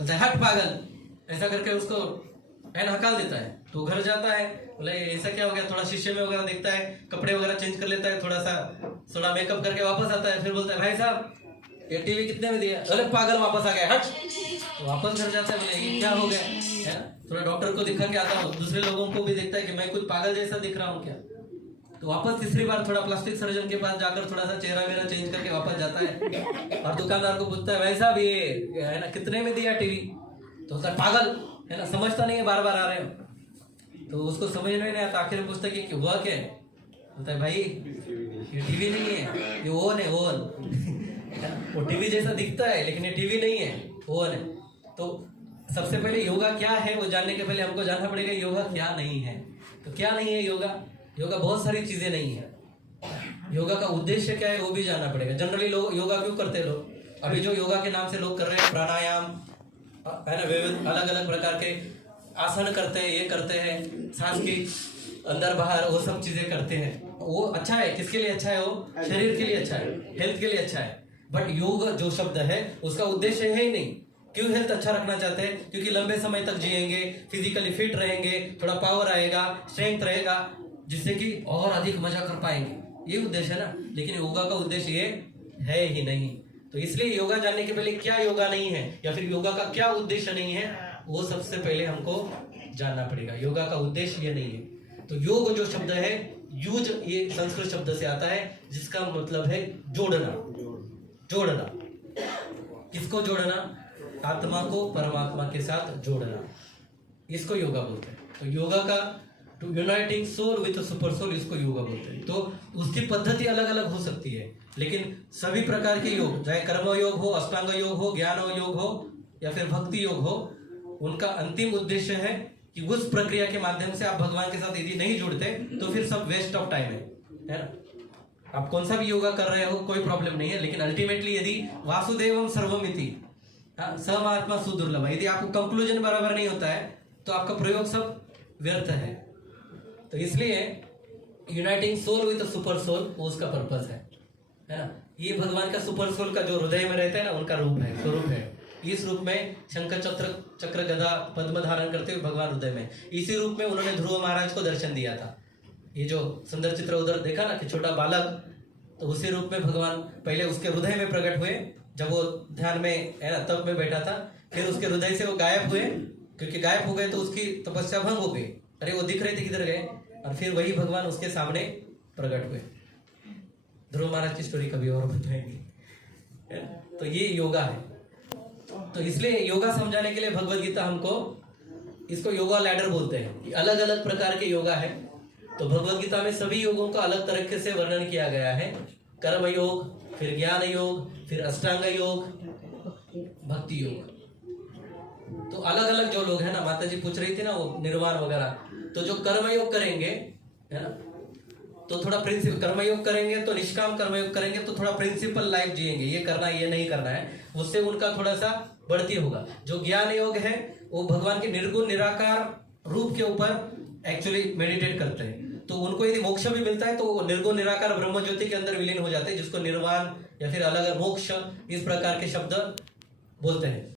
बोलता है हट पागल, ऐसा करके उसको हकाल देता है। तो घर जाता है, बोले ऐसा क्या हो गया, थोड़ा शीशे में वगैरह देखता है, कपड़े वगैरह चेंज कर लेता है, थोड़ा मेकअप करके वापस आता है। फिर बोलता है भाई साहब ये टीवी कितने में दिया? अरे पागल वापस आ गया, हट। तो वापस घर जाता है, बोले ये क्या हो गया है ना, थोड़ा डॉक्टर को दिखा के आता हूँ। दूसरे लोगों को भी देखता है कि मैं कुछ पागल जैसा दिख रहा हूँ क्या। तो वापस तीसरी बार थोड़ा प्लास्टिक सर्जन के पास जाकर थोड़ा सा चेहरा मेरा चेंज करके वापस जाता है और दुकानदार को पूछता है भाई साहब ये है ना कितने में दिया टीवी? तो होता है पागल है ना, समझता नहीं है, बार बार आ रहे हो। तो उसको समझ में नहीं आता, आखिर में पूछता है कि हुआ क्या है? बोलता है भाई ये टीवी नहीं है, ये ओवन है, ओवन। वो टीवी जैसा दिखता है लेकिन ये टीवी नहीं है, ओवन है। तो सबसे पहले योगा क्या है वो जानने के पहले हमको जानना पड़ेगा योगा क्या नहीं है। तो क्या नहीं है योगा? योगा बहुत सारी चीजें नहीं है। योगा का उद्देश्य क्या है वो भी जानना पड़ेगा। जनरली लोग योगा क्यों करते हैं? लोग अभी जो योगा के नाम से लोग कर रहे हैं, प्राणायाम है ना, विविध अलग अलग प्रकार के आसन करते हैं, ये करते हैं, सांस की अंदर बाहर वो सब चीजें करते हैं। वो अच्छा है, किसके लिए अच्छा है? वो शरीर के लिए अच्छा है, हेल्थ के लिए अच्छा है। बट योग जो शब्द है उसका उद्देश्य है ही नहीं। क्यों हेल्थ अच्छा रखना चाहते हैं? क्योंकि लंबे समय तक जिएंगे, फिजिकली फिट रहेंगे, थोड़ा पावर आएगा, स्ट्रेंथ रहेगा, जिससे कि और अधिक मजा कर पाएंगे। ये उद्देश्य है ना। लेकिन योगा का उद्देश्य ये है ही नहीं। तो इसलिए योगा जानने के पहले क्या योगा नहीं है या फिर योगा का क्या उद्देश्य नहीं है वो सबसे पहले हमको जानना पड़ेगा। योगा का उद्देश्य ये नहीं है। तो योग जो शब्द है, यूज, ये संस्कृत शब्द से आता है जिसका मतलब है जोड़ना। जोड़ना, किसको जोड़ना? आत्मा को परमात्मा के साथ जोड़ना, इसको योगा बोलते हैं। तो योगा का to uniting soul with super soul, इसको योगा बोलते हैं। तो उसकी पद्धति अलग अलग हो सकती है, लेकिन सभी प्रकार के योग, चाहे कर्म योग हो, अष्टांग योग हो, ज्ञान योग हो या फिर भक्ति योग हो, उनका अंतिम उद्देश्य है कि उस प्रक्रिया के माध्यम से आप भगवान के साथ यदि नहीं जुड़ते तो फिर सब वेस्ट ऑफ टाइम है ना। आप कौन सा भी योगा कर रहे हो कोई प्रॉब्लम नहीं है, लेकिन अल्टीमेटली यदि वासुदेवम सर्वमिति समात्मा सुदुर्लभ, यदि आपको कंक्लूजन बराबर नहीं होता है तो आपका प्रयोग सब व्यर्थ है। तो इसलिए uniting soul with super soul वो उसका पर्पस है ना। ये भगवान का सुपर सोल का जो हृदय में रहता है ना, उनका रूप है, स्वरूप है। इस रूप में शंकर चक्र गदा पद्म धारण करते हुए भगवान हृदय में, इसी रूप में उन्होंने ध्रुव महाराज को दर्शन दिया था। ये जो सुंदर चित्र उधर देखा ना कि छोटा बालक, तो उसी रूप में भगवान पहले उसके हृदय में प्रकट हुए जब वो ध्यान में है ना तप में बैठा था। फिर उसके हृदय से वो गायब हुए, क्योंकि गायब हो गए तो उसकी तपस्या भंग हो गई। अरे वो दिख रहे थे किधर गए, और फिर वही भगवान उसके सामने प्रकट हुए। ध्रुव महाराज की स्टोरी कभी और बताएंगे। तो ये योगा है। तो इसलिए योगा समझाने के लिए भगवत गीता हमको इसको योगा लैडर बोलते हैं। अलग अलग प्रकार के योगा है। तो भगवत गीता में सभी योगों का अलग तरीके से वर्णन किया गया है। कर्म योग, फिर ज्ञान योग, फिर अष्टांग योग, भक्ति योग। तो अलग अलग जो लोग हैं ना, माता जी पूछ रही थी ना वो निर्वाण वगैरह, तो जो कर्म योग करेंगे है ना, तो थोड़ा प्रिंसिपल कर्मयोग करेंगे, तो निष्काम कर्मयोग करेंगे तो थोड़ा प्रिंसिपल लाइफ जिएंगे, ये करना ये नहीं करना है, उससे उनका थोड़ा सा बढ़ती होगा। जो ज्ञान योग है वो भगवान के निर्गुण निराकार रूप के ऊपर एक्चुअली मेडिटेट करते हैं। तो उनको यदि मोक्ष भी मिलता है तो वो निर्गुण निराकार ब्रह्म ज्योति के अंदर विलीन हो जाते हैं, जिसको निर्वाण या फिर अलग मोक्ष इस प्रकार के शब्द बोलते हैं।